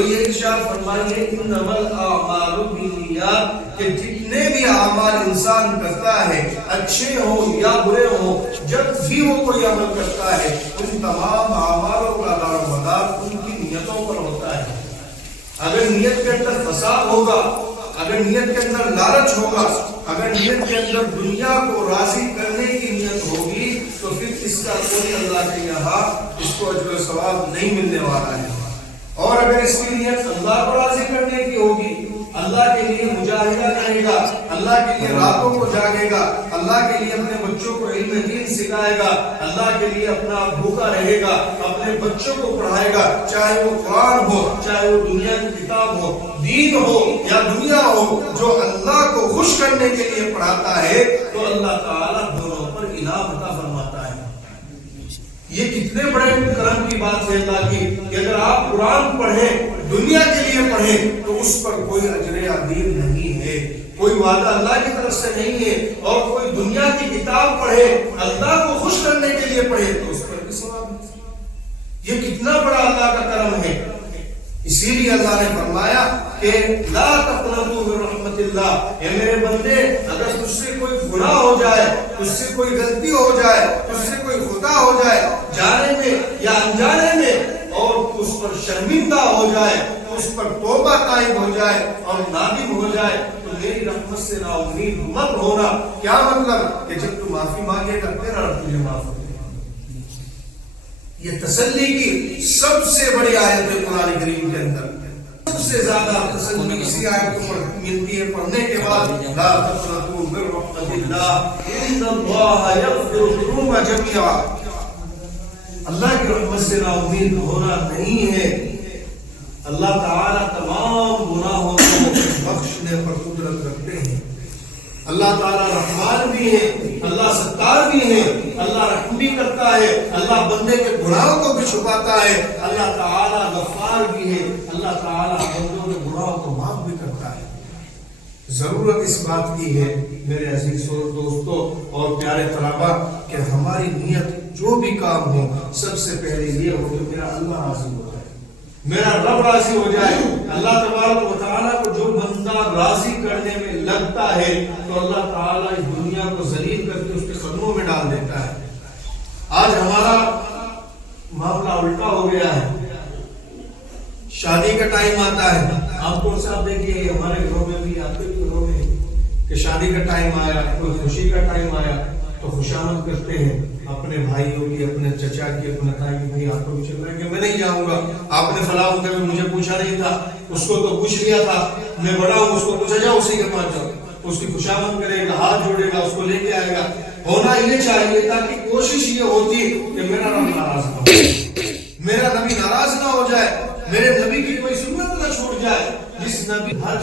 یہ ارشاد فرمائیے انما الاعمال بالنیات کہ جتنے بھی اعمال انسان کرتا ہے اچھے ہوں یا برے ہوں، جب بھی وہ کوئی عمل کرتا ہے ان تمام اعمالوں کا دار و مدار ان کی نیتوں پر ہوتا ہے۔ اگر نیت کے اندر فساد ہوگا، اگر نیت کے اندر لالچ ہوگا، اگر نیت کے اندر دنیا کو راضی کرنے کی نیت ہوگی تو پھر اس کا کوئی اللہ کے یہاں اس کو اجر و ثواب نہیں ملنے والا ہے۔ اور اگر اس کی نیت اللہ کو راضی کرنے کی ہوگی، اللہ کے لیے مجاہدہ کرے گا، اللہ کے لیے راتوں کو جاگے گا، اللہ کے لیے اپنے بچوں کو علم دین سکھائے گا، اللہ کے لیے اپنا بھوکا رہے گا، اپنے بچوں کو پڑھائے گا، چاہے وہ قرآن ہو، چاہے وہ دنیا کی کتاب ہو، دین ہو یا دنیا ہو، جو اللہ کو خوش کرنے کے لیے پڑھاتا ہے تو اللہ تعالیٰ دونوں پر انعام عطا فرماتا ہے۔ یہ کتنے بڑے کرم کی بات ہے اللہ کی کہ اگر آپ قرآن پڑھیں، دنیا کے لیے پڑھیں تو اس پر کوئی اجر عظیم نہیں ہے، کوئی وعدہ اللہ کی طرف سے نہیں ہے، اور کوئی دنیا کی کتاب پڑھے، اللہ کو خوش کرنے کے لیے پڑھے تو اس پر بھی ثواب ہے۔ یہ کتنا بڑا اللہ کا کرم ہے۔ اسی لیے اللہ نے فرمایا کہ لا تقنطوا من رحمت اللہ، اے میرے بندے اگر تجھ سے کوئی گناہ ہو جائے، تجھ سے کوئی غلطی ہو جائے، تجھ سے کوئی خطا ہو جائے جانے میں یا انجانے میں، اور اس پر شرمندہ ہو جائے، اس پر توبہ طائب ہو جائے اور نادم ہو جائے تو میری رحمت سے نا امید مت ہونا۔ کیا مطلب کہ جب تو معافی مانگے گا تیرا رب تجھے معاف کرے گا۔ یہ تسلی کی سب سے بڑی آیت ہے قرآن کریم کے اندر۔ سب سے زیادہ تسلی اسی آیت کو ملتی ہے پڑھنے کے بعد، لا تقنطوا من رحمت اللہ ان اللہ یغفر الذنوب جميعا۔ اللہ کی رحمت سے نا امید ہونا نہیں ہے۔ اللہ تعالیٰ تمام گناہوں کو بخشنے پر قدرت رکھتے ہیں۔ اللہ تعالیٰ رحمان بھی ہے، اللہ ستار بھی ہے، اللہ رحم بھی کرتا ہے، اللہ بندے کے گناہوں کو بھی چھپاتا ہے، اللہ تعالیٰ غفار بھی ہے، اللہ تعالیٰ بندوں کے گناہوں کو معاف بھی کرتا ہے۔ ضرورت اس بات کی ہے میرے عزیز دوستوں اور پیارے طلباء کہ ہماری نیت جو بھی کام ہو سب سے پہلے یہ ہو کہ میرا اللہ راضی ہو جائے، میرا رب راضی ہو جائے۔ اللہ تبارک و تعالیٰ کو جو بندہ راضی کرنے میں لگتا ہے تو اللہ تعالیٰ اس دنیا کو ذلیل کر کے اس کے قدموں میں ڈال دیتا ہے۔ آج ہمارا معاملہ الٹا ہو گیا ہے۔ شادی کا ٹائم آتا ہے، آپ کو صاحب دیکھیے ہمارے گھروں میں بھی، آپ کے گھروں میں کہ شادی کا ٹائم آیا، کوئی خوشی کا ٹائم آیا تو خوشامد کرتے ہیں اپنے بھائیوں کی، اپنے چچا کی، اپنے تائی کی، بھائی آپ کو بھی چل رہا ہے کہ میں نہیں جاؤں گا، آپ نے فلاں ہوتا ہے مجھے پوچھا نہیں تھا، اس کو تو پوچھ لیا تھا، میں بڑا ہوں، اس کو پوچھا جاؤ اسی کے پاس جاؤ، اس کی خوشامد کرے گا، ہاتھ جوڑے گا، اس کو لے کے آئے گا۔ ہونا یہ چاہیے تھا کہ کوشش یہ ہوتی کہ میرا رب ناراض نہ ہو، میرا نبی ناراض نہ ہو جائے، میرے نبی کی کوئی سنت نہ چھوٹ جائے، جس نبی ہر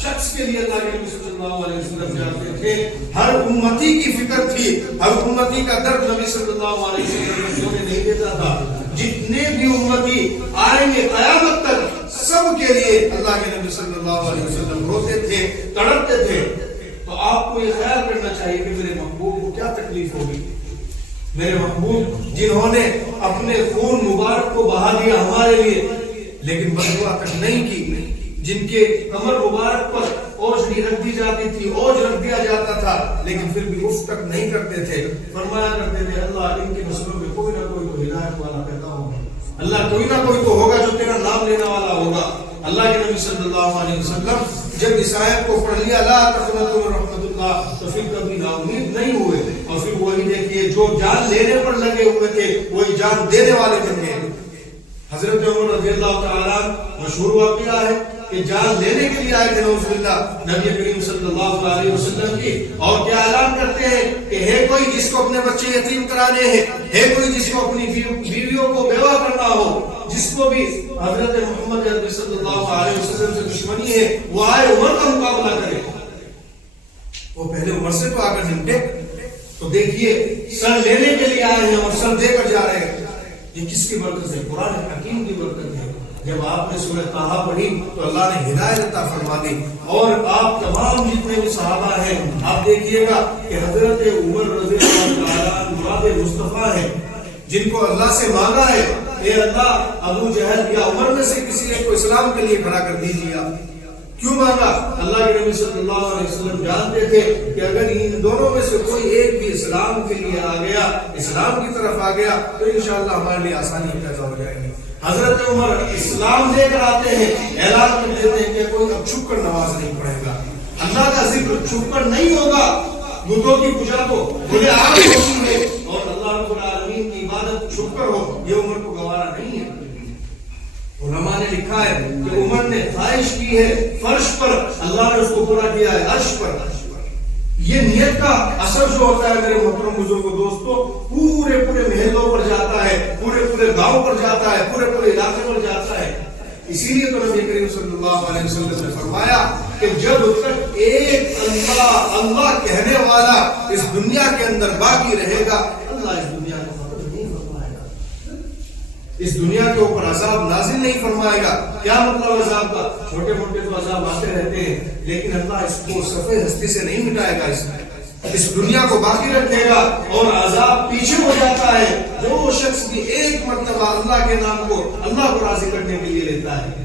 شخص کے لیے اللہ کے نبی صلی اللہ علیہ وسلم جاتے تھے، ہر امتی کی فکر تھی، ہر امتی کا درد نبی صلی اللہ علیہ وسلم سونے نہیں دیتا تھا۔ جتنے بھی امتی آئیں گے قیامت تک سب کے لیے اللہ کے نبی صلی اللہ علیہ وسلم روتے تھے، تڑپتے تھے۔ تو آپ کو یہ خیال کرنا چاہیے کہ میرے محبوب کو کیا تکلیف ہوگی، میرے محبوب جنہوں نے اپنے خون مبارک کو بہا دیا ہمارے لیے لیکن بددعا تک نہیں کی، جن کے کمر مبارک پر اوجھڑی رکھ دی جاتی تھی، اوجھ رکھ دیا جاتا تھا لیکن پھر بھی اس تک نہیں کرتے تھے، فرمایا کرتے تھے اللہ ان کے مسئلوں میں کوئی نہ کوئی تو ہدایت والا پیدا ہوگا، اللہ کوئی نہ کوئی تو ہوگا جو تیرا نام لینے والا ہوگا۔ اللہ کے نبی صلی اللہ علیہ وسلم جب اس آیت کو پڑھ لیا لا تقنطوا من رحمت اللہ تو پھر کبھی نا امید نہیں ہوئے، اور پھر وہی دیکھیے جو جان لینے پر لگے ہوئے تھے وہی جان دینے والے بن گئے۔ حضرت عمر رضی اللہ تعالیٰ مشہور واقعہ ہے کہ جان لینے کے لیے آئے تھے نعوذ باللہ نبی کریم صلی اللہ علیہ وسلم کی، اور کیا اعلان کرتے ہیں کہ ہے کوئی جس کو اپنے بچے یتیم کرانے ہیں، ہے کوئی جس کو اپنی بیویوں کو بیوہ کرنا ہو، جس کو بھی حضرت محمد عربی صلی اللہ علیہ وسلم سے دشمنی ہے وہ آئے عمر کا مقابلہ کرے۔ وہ پہلے عمر سے تو آ کر نمٹے، تو دیکھیے سر لینے کے لیے آئے ہیں اور سر دے کر جا رہے ہیں۔ یہ کس کی برکت ہے؟ قرآن حکیم کی برکت ہے۔ جب آپ نے سورہ طٰہٰ پڑھی تو اللہ نے ہدایت عطا فرما دی، اور آپ تمام جتنے بھی صحابہ ہیں آپ دیکھیے گا کہ حضرت عمر رضی اللہ تعالیٰ مراد مصطفیٰ ہے، جن کو اللہ سے مانگا ہے کہ اے اللہ ابو جہل یا عمر میں سے کسی ایک کو اسلام کے لیے کھڑا کر دیجیے. کیوں مانگا؟ اللہ کے نبی صلی اللہ علیہ وسلم جانتے تھے کہ اگر ان دونوں میں سے کوئی ایک بھی اسلام کے لیے آ گیا، اسلام کی طرف آ گیا، تو انشاءاللہ ہمارے لیے آسانی پیدا ہو جائے گی. حضرت عمر اسلام لے کر آتے ہیں، اعلان کر دیتے ہیں کہ کوئی اب چھپ کر نماز نہیں پڑھے گا، اللہ کا ذکر چھپ کر نہیں ہوگا، بتوں کی پوجا تو کھلے عام ہوتی ہے اور اللہ رب العالمین کی عبادت چھپ کر ہو، یہ عمر کو گوارا نہیں ہے. علماء نے لکھا ہے کہ عمر نے خواہش کی ہے فرش پر، اللہ نے اس کو پورا کیا ہے عرش پر. یہ نیت کا اثر جو ہوتا ہے میرے محترم بزرگوں دوستوں، پورے محلوں پر جاتا ہے، پورے گاؤں پر جاتا ہے، پورے علاقے پر جاتا ہے. اسی لیے تو نبی کریم صلی اللہ علیہ وسلم نے فرمایا کہ جب تک ایک اللہ کہنے والا اس دنیا کے اندر باقی رہے گا، اللہ اس دنیا کو ختم نہیں فرمائے گا، اس دنیا کے اوپر عذاب نازل نہیں فرمائے گا. کیا مطلب عذاب کا؟ چھوٹے موٹے تو عذاب آتے رہتے ہیں، لیکن اللہ اس کو صفحہ ہستی سے نہیں مٹائے گا، اس دنیا کو باقی رکھے گا اور عذاب پیچھے ہو جاتا ہے جو شخص بھی ایک مرتبہ اللہ کے نام کو، اللہ کو راضی کرنے کے لیے لیتا ہے.